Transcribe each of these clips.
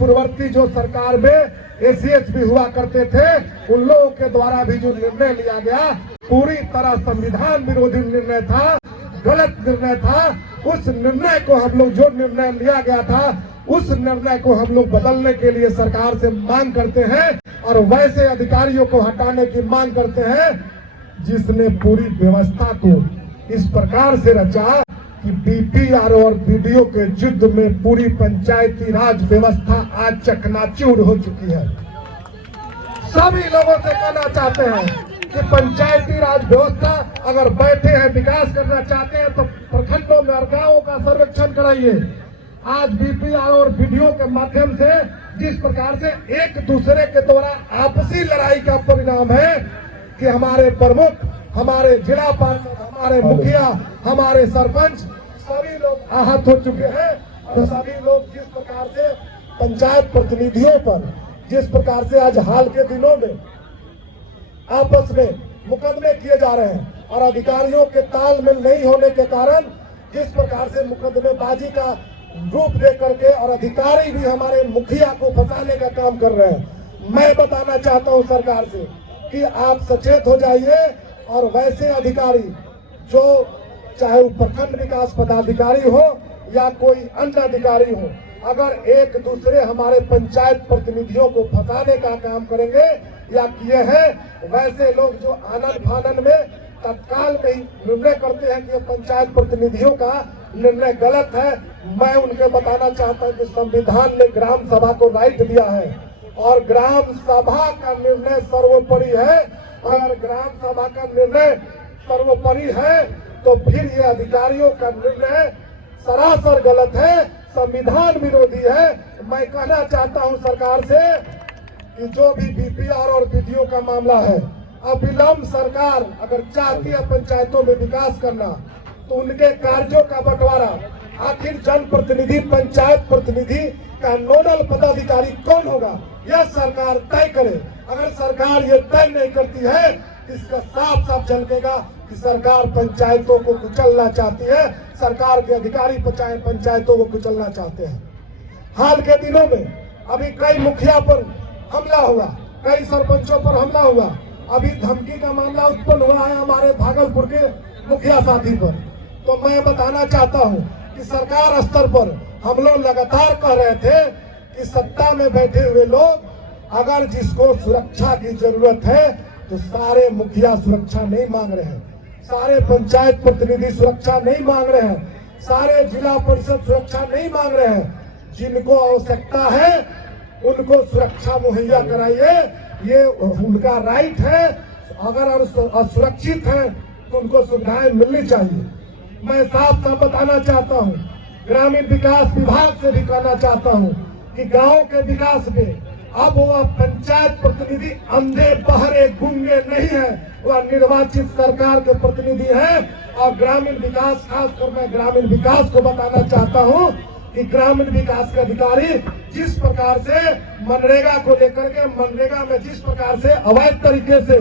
पूर्ववर्ती जो सरकार में ACS भी हुआ करते थे, उन लोगों के द्वारा भी जो निर्णय लिया गया पूरी तरह संविधान विरोधी निर्णय था, गलत निर्णय था। उस निर्णय को हम लोग, जो निर्णय लिया गया था, उस निर्णय को हम लोग बदलने के लिए सरकार से मांग करते हैं और वैसे अधिकारियों को हटाने की मांग करते हैं जिसने पूरी व्यवस्था को इस प्रकार से रचा कि BPR और BDO के युद्ध में पूरी पंचायती राज व्यवस्था आज चकनाचूर हो चुकी है। सभी लोगों से कहना चाहते हैं कि पंचायती राज व्यवस्था अगर बैठे हैं, विकास करना चाहते हैं तो प्रखंडों में और गाँवों का सर्वेक्षण कराइए। आज BPR और BDO के माध्यम से जिस प्रकार से एक दूसरे के द्वारा आपसी लड़ाई का परिणाम है कि हमारे प्रमुख, हमारे जिला पार्षद, हमारे मुखिया, हमारे सरपंच सभी लोग आहत हो चुके हैं। और सभी लोग जिस प्रकार से पंचायत प्रतिनिधियों पर, जिस प्रकार से आज हाल के दिनों में आपस में मुकदमे किए जा रहे हैं और अधिकारियों के तालमेल नहीं होने के कारण जिस प्रकार से मुकदमेबाजी का रूप दे करके और अधिकारी भी हमारे मुखिया को फंसाने का काम कर रहे हैं। मैं बताना चाहता हूं सरकार से कि आप सचेत हो जाइए और वैसे अधिकारी जो चाहे वो प्रखंड विकास पदाधिकारी हो या कोई अन्य अधिकारी हो, अगर एक दूसरे हमारे पंचायत प्रतिनिधियों को फंसाने का काम करेंगे या किए हैं, वैसे लोग जो आनन फानन में तत्काल में ही निर्णय करते हैं कि पंचायत प्रतिनिधियों का निर्णय गलत है, मैं उनके बताना चाहता हूं कि संविधान ने ग्राम सभा को राइट दिया है और ग्राम सभा का निर्णय सर्वोपरि है। अगर ग्राम सभा का निर्णय सर्वोपरि है तो फिर ये अधिकारियों का निर्णय सरासर गलत है, संविधान विरोधी है। मैं कहना चाहता हूं सरकार से कि जो भी BPR और BDO का मामला है, अविलंब सरकार अगर चाहती है पंचायतों में विकास करना तो उनके कार्यों का बंटवारा आखिर जनप्रतिनिधि, पंचायत प्रतिनिधि का नोडल पदाधिकारी कौन होगा, यह सरकार तय करे। अगर सरकार ये तय नहीं करती है, इसका साफ साफ झलकेगा कि सरकार पंचायतों को कुचलना चाहती है, सरकार के अधिकारी पंचायतों को कुचलना चाहते हैं। हाल के दिनों में अभी कई मुखिया पर हमला हुआ, कई सरपंचों पर हमला हुआ। अभी धमकी का मामला उत्पन्न हुआ है हमारे भागलपुर के मुखिया साथी पर। तो मैं बताना चाहता हूं कि सरकार स्तर पर हम लोग लगातार कह रहे थे कि सत्ता में बैठे हुए लोग अगर जिसको सुरक्षा की जरूरत है तो सारे मुखिया सुरक्षा नहीं मांग रहे हैं, सारे पंचायत प्रतिनिधि सुरक्षा नहीं मांग रहे हैं, सारे जिला परिषद सुरक्षा नहीं मांग रहे हैं। जिनको आवश्यकता है उनको सुरक्षा मुहैया कराइए, ये उनका राइट है। अगर असुरक्षित है तो उनको सुविधाएं मिलनी चाहिए। मैं साफ साफ बताना चाहता हूँ, ग्रामीण विकास विभाग से भी कहना चाहता हूँ कि गांव के विकास में अब वह पंचायत प्रतिनिधि अंधे बहरे गूंगे नहीं है, वह निर्वाचित सरकार के प्रतिनिधि हैं। और ग्रामीण विकास, खासकर मैं ग्रामीण विकास को बताना चाहता हूँ कि ग्रामीण विकास के अधिकारी जिस प्रकार से मनरेगा को लेकर के, मनरेगा में जिस प्रकार से अवैध तरीके से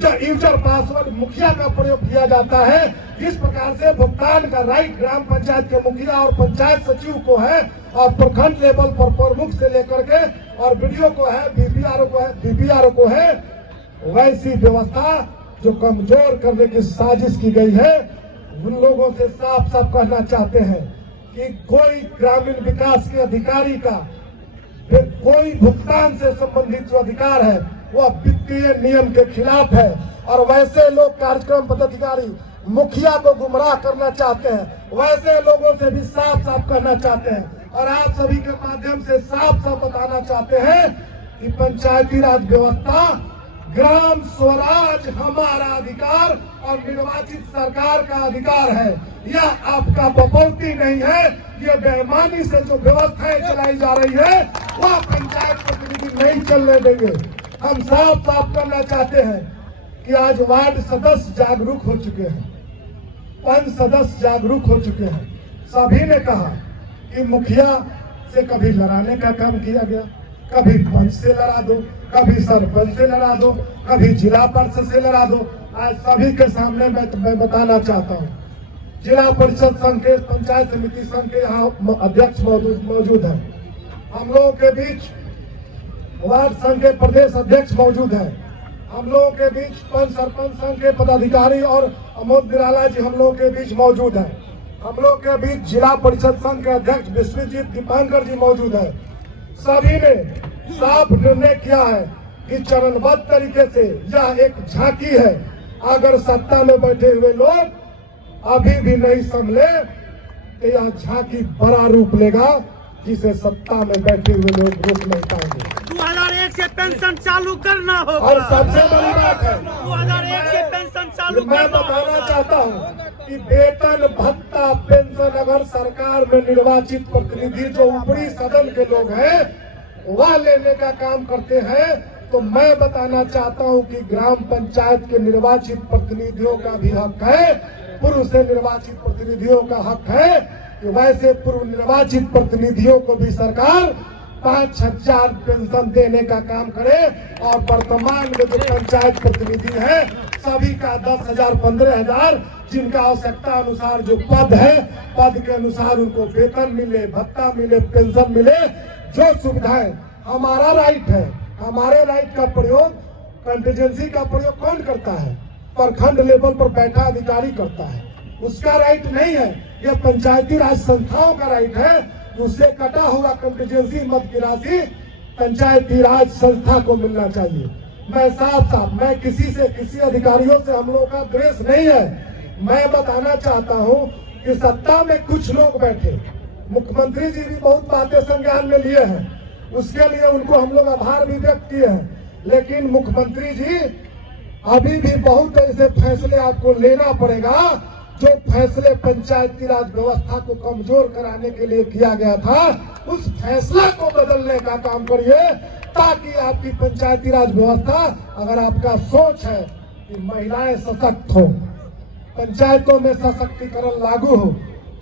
जो यूजर पासवर्ड मुखिया का प्रयोग किया जाता है, जिस प्रकार से भुगतान का राइट ग्राम पंचायत के मुखिया और पंचायत सचिव को है और प्रखंड लेवल पर प्रमुख से लेकर के और BDO को है, BPR को है, वैसी व्यवस्था जो कमजोर करने की साजिश की गई है, उन लोगों से साफ साफ कहना चाहते हैं कि कोई ग्रामीण विकास के अधिकारी का कोई भुगतान से संबंधित जो अधिकार है वह वित्तीय नियम के खिलाफ है। और वैसे लोग कार्यक्रम पदाधिकारी मुखिया को गुमराह करना चाहते हैं, वैसे लोगों से भी साफ साफ कहना चाहते हैं और आप सभी के माध्यम से साफ साफ बताना चाहते हैं कि पंचायती राज व्यवस्था, ग्राम स्वराज हमारा अधिकार और निर्वाचित सरकार का अधिकार है। यह आपका बपौती नहीं है, ये बेईमानी से जो व्यवस्थाएं चलाई जा रही है वह पंचायत प्रतिनिधि नहीं चलने देंगे। हम साफ साफ करना चाहते हैं कि आज वार्ड सदस्य जागरूक हो चुके हैं, पंच सदस्य जागरूक हो चुके हैं। सभी ने कहा कि मुखिया से कभी लड़ाने का काम किया गया, कभी पंच से लड़ा दो, कभी सरपंच से लड़ा दो, कभी जिला परिषद से लड़ा दो। आज सभी के सामने मैं बताना चाहता हूँ, जिला परिषद संघ के, पंचायत समिति संघ के यहाँ अध्यक्ष मौजूद है हम लोगों के बीच वार्ड संघ के प्रदेश अध्यक्ष मौजूद हैं, हम लोगों के बीच पंच सरपंच संघ के पदाधिकारी और अमोद निराला जी हम लोगों के बीच मौजूद हैं, हम लोग के बीच जिला परिषद संघ के अध्यक्ष विश्वजीत दीपांकर जी मौजूद है। सभी ने साफ निर्णय किया है कि चरणबद्ध तरीके से यह एक झांकी है। अगर सत्ता में बैठे हुए लोग अभी भी नहीं संभले तो यह झांकी बड़ा रूप लेगा, जिसे सत्ता में बैठे हुए लोग रोक नहीं पाएंगे। 2001 से पेंशन चालू करना होगा। और सबसे बड़ी बात है 2001 से पेंशन चालू मैं बताना चाहता हूं कि वेतन भत्ता पेंशन अगर सरकार में निर्वाचित प्रतिनिधि जो ऊपरी सदन के लोग हैं वह लेने का काम करते हैं, तो मैं बताना चाहता हूं कि ग्राम पंचायत के निर्वाचित प्रतिनिधियों का भी हक है, पूर्व से निर्वाचित प्रतिनिधियों का हक है कि वैसे पूर्व निर्वाचित प्रतिनिधियों को भी सरकार 5,000 पेंशन देने का काम करे। और वर्तमान में जो पंचायत प्रतिनिधि है सभी का 10,000 15,000 जिनका आवश्यकता अनुसार जो पद है पद के अनुसार उनको वेतन मिले, भत्ता मिले, पेंशन मिले, जो सुविधाएं हमारा राइट है। हमारे राइट का प्रयोग कंटीजेंसी का प्रयोग कौन करता है? प्रखंड लेवल पर बैठा अधिकारी करता है, उसका राइट नहीं है। यह पंचायती राज संस्थाओं का राइट है। उससे कटा हुआ कंटीजेंसी मद की राशि पंचायती राज संस्था को मिलना चाहिए। मैं साफ मैं किसी अधिकारियों से हम लोगों का द्वेष नहीं है। मैं बताना चाहता हूं कि सत्ता में कुछ लोग बैठे, मुख्यमंत्री जी भी बहुत बातें संज्ञान में लिए हैं, उसके लिए उनको हम लोग आभार भी व्यक्त किए हैं। लेकिन मुख्यमंत्री जी अभी भी बहुत ऐसे फैसले आपको लेना पड़ेगा जो फैसले पंचायती राज व्यवस्था को कमजोर कराने के लिए किया गया था, उस फैसला को बदलने का काम करिए ताकि आपकी पंचायती राज व्यवस्था, अगर आपका सोच है कि महिलाएं सशक्त हो, पंचायतों में सशक्तिकरण लागू हो,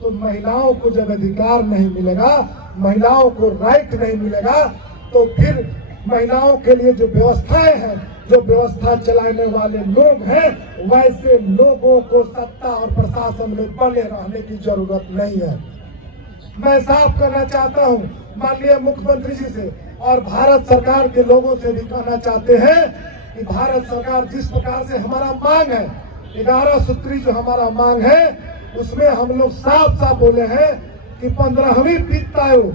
तो महिलाओं को जब अधिकार नहीं मिलेगा, महिलाओं को राइट नहीं मिलेगा, तो फिर महिलाओं के लिए जो व्यवस्थाएं हैं, जो व्यवस्था चलाने वाले लोग हैं, वैसे लोगों को सत्ता और प्रशासन में बने रहने की जरूरत नहीं है। मैं साफ करना चाहता हूं माननीय मुख्यमंत्री जी से और भारत सरकार के लोगों से भी कहना चाहते हैं कि भारत सरकार जिस प्रकार से हमारा मांग है, 11 सूत्री जो हमारा मांग है, उसमें हम लोग साफ बोले हैं कि 15वीं वित्त आयोग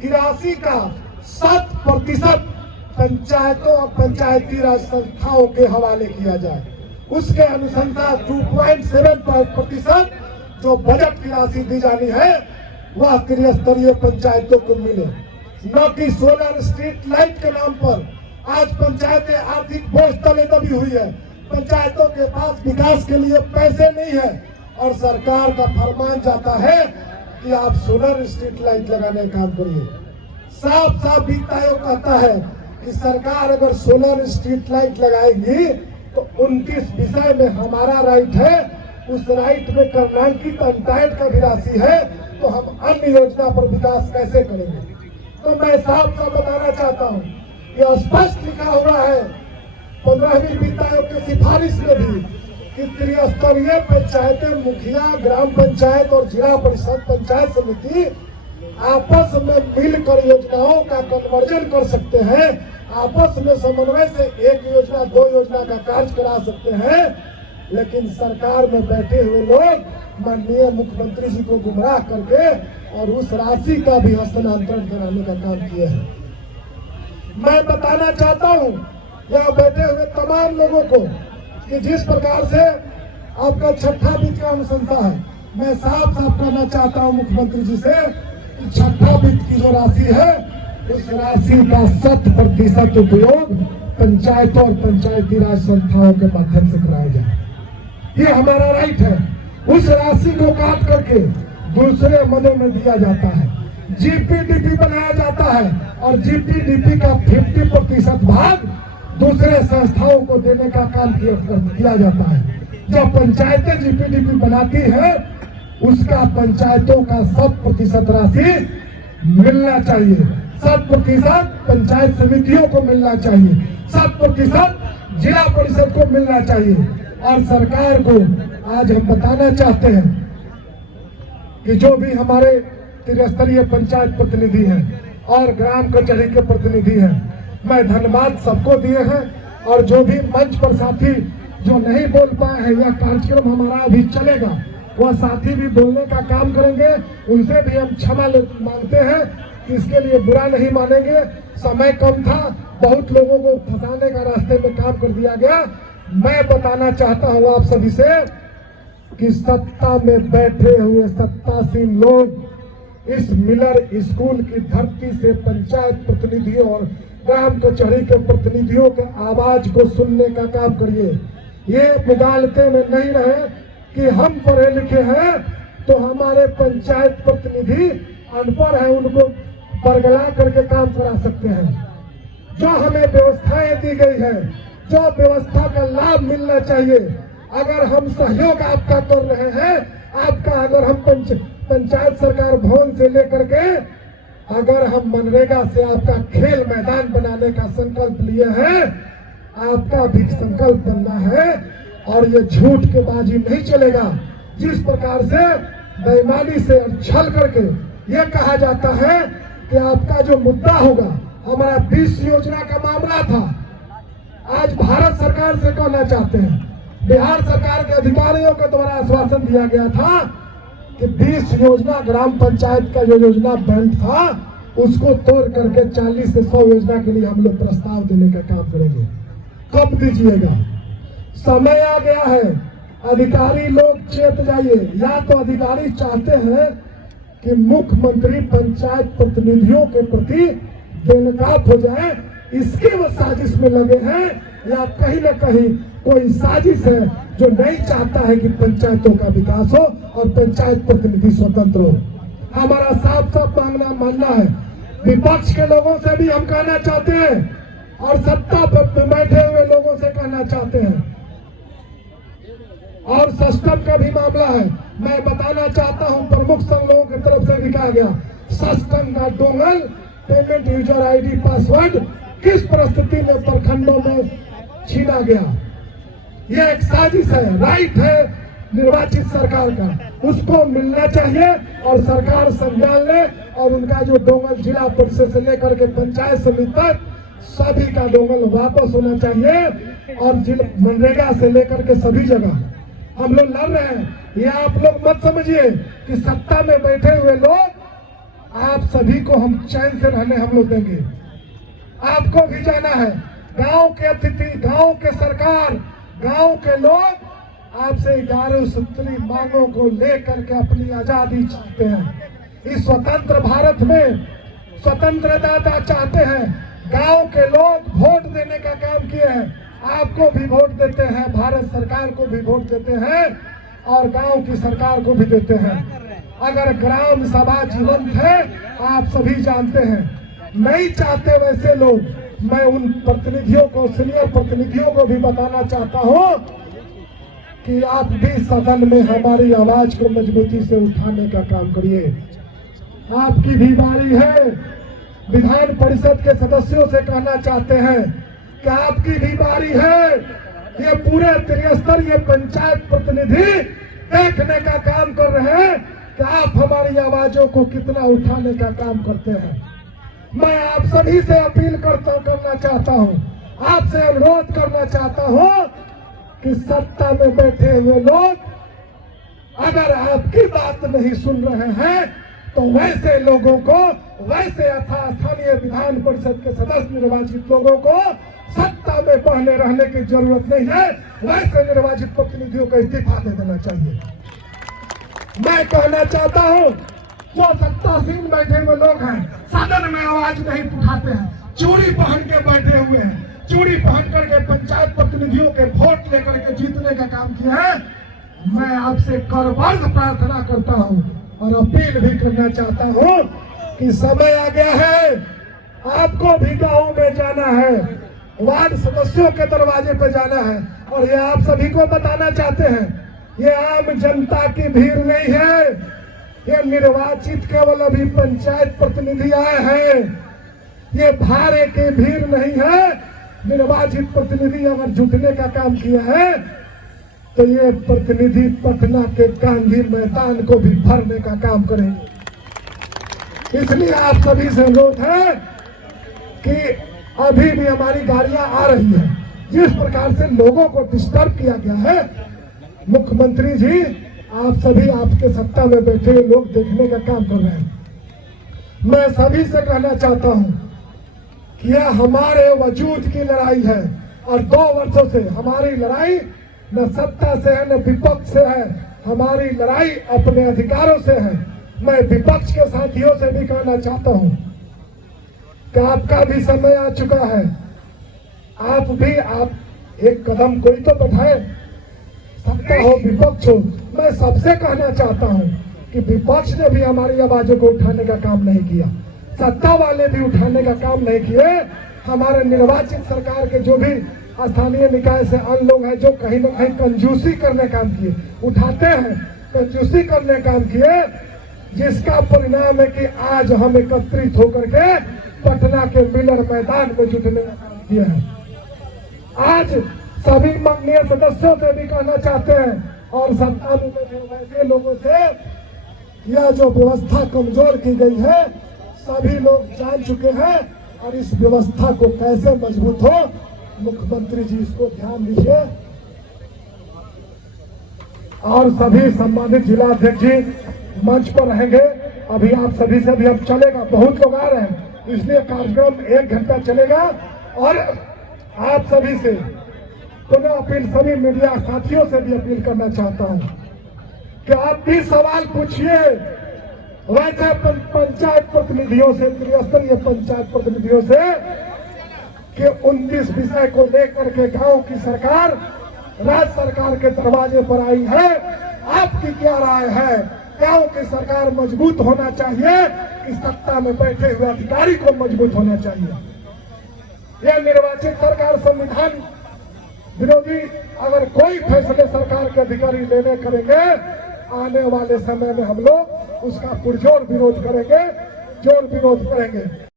की राशि का 7% पंचायतों और पंचायती राज संस्थाओं के हवाले किया जाए। उसके अनुसंधान 2.7% जो बजट की राशि दी जानी है वह त्रिस्तरीय पंचायतों को मिले, न कि सोलर स्ट्रीट लाइट के नाम पर आज पंचायतें आर्थिक बोझ तले दबी हुई है। पंचायतों के पास विकास के लिए पैसे नहीं है और सरकार का फरमान जाता है कि आप सोलर स्ट्रीट लाइट लगाने का काम करिए। साफ वित्त आयोग कहता है कि सरकार अगर सोलर स्ट्रीट लाइट लगाएगी तो 29 विषय में हमारा राइट है, उस राइट में कर्णांकित अंटाइड का भी राशि है, तो हम अन्य योजना पर विकास कैसे करेंगे? तो मैं साफ बताना चाहता हूँ कि स्पष्ट लिखा हुआ है 15वीं वित्त आयोग की सिफारिश में भी कि त्रिस्तरीय पंचायतें, मुखिया, ग्राम पंचायत और जिला परिषद पंचायत समिति आपस में मिलकर योजनाओं का कन्वर्जन कर सकते हैं, आपस में समन्वय से एक योजना 2 योजना का कार्य करा सकते हैं। लेकिन सरकार में बैठे हुए लोग माननीय मुख्यमंत्री जी को गुमराह करके और उस राशि का भी हस्तांतरण कराने का काम किए हैं। मैं बताना चाहता हूं यहाँ बैठे हुए तमाम लोगों को कि जिस प्रकार से आपका छठा वित्त का अनुशंसा है, मैं साफ कहना चाहता हूं मुख्यमंत्री जी से कि छठा वित्त की जो राशि है उस राशि का 100% उपयोग पंचायतों और पंचायती राज संस्थाओं के माध्यम से कराया जाए। ये हमारा राइट है। उस राशि को काट करके दूसरे मदों में दिया जाता है, जीपीडीपी बनाया जाता है और जीपीडीपी का 50% भाग दूसरे संस्थाओं को देने का काम किया जाता है। जब पंचायतें जीपीडीपी बनाती है उसका पंचायतों का 100% राशि मिलना चाहिए, 100% पंचायत समितियों को मिलना चाहिए, 100% जिला परिषद को मिलना चाहिए। और सरकार को आज हम बताना चाहते हैं कि जो भी हमारे त्रिस्तरीय पंचायत प्रतिनिधि हैं और ग्राम कचहरी के प्रतिनिधि हैं। मैं धन्यवाद सबको दिए हैं और जो भी मंच पर साथी जो नहीं बोल पाए हैं, यह कार्यक्रम हमारा अभी चलेगा, वह साथी भी बोलने का काम करेंगे, उनसे भी हम क्षमा मांगते हैं कि इसके लिए बुरा नहीं मानेंगे। समय कम था, बहुत लोगों को फंसाने का रास्ते में काम कर दिया गया। मैं बताना चाहता हूं आप सभी से कि सत्ता में बैठे हुए सत्तासीन लोग इस मिलर स्कूल की धरती से पंचायत प्रतिनिधियों और ग्राम कचहरी के प्रतिनिधियों के आवाज को सुनने का काम करिए। ये मुगालते में नहीं रहे कि हम पढ़े लिखे हैं तो हमारे पंचायत प्रतिनिधि अनपढ़ है, उनको बरगला करके काम करा सकते हैं। जो हमें व्यवस्थाएं दी गई है, जो व्यवस्था का लाभ मिलना चाहिए, अगर हम सहयोग आपका कर रहे हैं, आपका अगर हम पंचायत सरकार भवन से लेकर के अगर हम मनरेगा से आपका खेल मैदान बनाने का संकल्प लिए हैं, आपका भी संकल्प बनना है और ये झूठ के बाजी नहीं चलेगा। जिस प्रकार से बेईमानी से छल करके ये कहा जाता है कि आपका जो मुद्दा होगा, हमारा 20 योजना का मामला था, आज भारत सरकार से कहना चाहते हैं, बिहार सरकार के अधिकारियों के द्वारा आश्वासन दिया गया था कि 20 योजना ग्राम पंचायत का जो योजना बैंक था उसको तोड़ करके 40 से 100 योजना के लिए हम लोग प्रस्ताव देने का काम करेंगे। कब दीजिएगा? समय आ गया है, अधिकारी लोग चेत जाइए। या तो अधिकारी चाहते हैं कि मुख्यमंत्री पंचायत प्रतिनिधियों के प्रति बेनकाब हो जाए, इसके वो साजिश में लगे हैं, या कहीं न कहीं कोई साजिश है जो नहीं चाहता है कि पंचायतों का विकास हो और पंचायत प्रतिनिधि स्वतंत्र हो। हमारा साफ साफ मानना है, विपक्ष के लोगों से भी हम कहना चाहते हैं और सत्ता पर बैठे हुए लोगों से कहना चाहते हैं, और सिस्टम का भी मामला है। मैं बताना चाहता हूं, प्रमुख संघों की तरफ से भी कहा गया, सिस्टम का dongle payment user ID password किस परिस्थिति में प्रखंडों में छीना गया, यह एक साजिश है। राइट है निर्वाचित सरकार का, उसको मिलना चाहिए और सरकार संज्ञान ले और उनका जो डोंगल जिला परिषद से लेकर के पंचायत समिति तक सभी का डोंगल वापस होना चाहिए, और मनरेगा से लेकर के सभी जगह हम लोग लड़ रहे हैं। ये आप लोग मत समझिए कि सत्ता में बैठे हुए लोग आप सभी को हम चैन से रहने हम लोग देंगे। आपको भी जाना है, गांव के अतिथि, गांव के सरकार, गांव के लोग आपसे 11 सूत्री मांगों को लेकर के अपनी आजादी चाहते हैं। इस स्वतंत्र भारत में स्वतंत्रता चाहते हैं। गांव के लोग वोट देने का काम किए हैं, आपको भी वोट देते हैं, भारत सरकार को भी वोट देते हैं और गांव की सरकार को भी देते हैं। अगर ग्राम सभा जीवंत है, आप सभी जानते हैं, नहीं चाहते वैसे लोग, मैं उन प्रतिनिधियों को, सीनियर प्रतिनिधियों को भी बताना चाहता हूं कि आप भी सदन में हमारी आवाज को मजबूती से उठाने का काम करिए। आपकी भी बारी है। विधान परिषद के सदस्यों से कहना चाहते हैं कि आपकी भी बारी है। ये पूरे त्रिस्तरीय पंचायत प्रतिनिधि देखने का काम कर रहे हैं कि आप हमारी आवाजों को कितना उठाने का काम करते हैं। मैं आप सभी से अपील करना चाहता हूं, आपसे अनुरोध करना चाहता हूं कि सत्ता में बैठे हुए लोग अगर आपकी बात नहीं सुन रहे हैं तो वैसे लोगों को, वैसे स्थानीय विधान परिषद के सदस्य निर्वाचित लोगों को सत्ता में पहले रहने की जरूरत नहीं है। वैसे निर्वाचित प्रतिनिधियों को इस्तीफा दे देना चाहिए। मैं कहना चाहता हूं, जो सत्तासीन बैठे हुए लोग हैं, सदन में आवाज नहीं उठाते हैं, चूड़ी पहन के बैठे हुए हैं, चूड़ी पहन करके पंचायत प्रतिनिधियों के वोट लेकर के जीतने का काम किया है। मैं आपसे करबद्ध प्रार्थना करता हूं और अपील भी करना चाहता हूं कि समय आ गया है, आपको भी गांव में जाना है, वार्ड सदस्यों के दरवाजे पर जाना है, और ये आप सभी को बताना चाहते हैं, ये आम जनता की भीड़ नहीं है, ये निर्वाचित केवल अभी पंचायत प्रतिनिधि आए हैं, ये भारे की भीड़ नहीं है। निर्वाचित प्रतिनिधि अगर जुटने का काम किया है तो ये प्रतिनिधि पटना के गांधी मैदान को भी भरने का काम करेंगे। इसलिए आप सभी से अनुरोध है कि अभी भी हमारी गाड़ियां आ रही है। जिस प्रकार से लोगों को डिस्टर्ब किया गया है, मुख्यमंत्री जी आप सभी आपके सत्ता में बैठे हुए लोग देखने का काम कर रहे हैं। मैं सभी से कहना चाहता हूं कि यह हमारे वजूद की लड़ाई है और 2 वर्षों से हमारी लड़ाई न सत्ता से है न विपक्ष से है, हमारी लड़ाई अपने अधिकारों से है। मैं विपक्ष के साथियों से भी कहना चाहता हूं कि आपका भी समय आ चुका है, आप एक कदम कोई तो बढ़ाए, सत्ता हो विपक्ष हो। मैं सबसे कहना चाहता हूं कि विपक्ष ने भी हमारी आवाजों को उठाने का काम नहीं किया, सत्ता वाले भी उठाने का काम नहीं किए। हमारे निर्वाचित सरकार के जो भी स्थानीय निकाय से अन्य लोग हैं जो कहीं न कहीं कंजूसी करने काम किए, उठाते हैं, कंजूसी करने काम किए, जिसका परिणाम है कि आज हम एकत्रित होकर के पटना के मिलर मैदान में जुटने का काम किए हैं। आज सभी माननीय सदस्यों से भी कहना चाहते हैं और सत्ता में बैठे वैसे लोगों से, यह जो व्यवस्था कमजोर की गई है सभी लोग जान चुके हैं और इस व्यवस्था को कैसे मजबूत हो, मुख्यमंत्री जी इसको ध्यान दीजिए। और सभी सम्मानित जिलाध्यक्ष जी मंच पर रहेंगे। अभी आप सभी से भी अब चलेगा, बहुत लोग आ रहे हैं इसलिए कार्यक्रम 1 घंटा चलेगा। और आप सभी से पुनः अपील, सभी मीडिया साथियों से भी अपील करना चाहता हूं कि आप भी सवाल पूछिए। वैसे पंचायत प्रतिनिधियों से, त्रिस्तरीय पंचायत प्रतिनिधियों से कि 29 विषय को लेकर के गांव की सरकार राज्य सरकार के दरवाजे पर आई है, आपकी क्या राय है? गांव की सरकार मजबूत होना चाहिए कि सत्ता में बैठे हुए अधिकारी को मजबूत होना चाहिए? यह निर्वाचित सरकार संविधान विरोधी अगर कोई फैसले सरकार के अधिकारी लेने करेंगे, आने वाले समय में हम लोग उसका पुरजोर विरोध करेंगे, जोर विरोध करेंगे।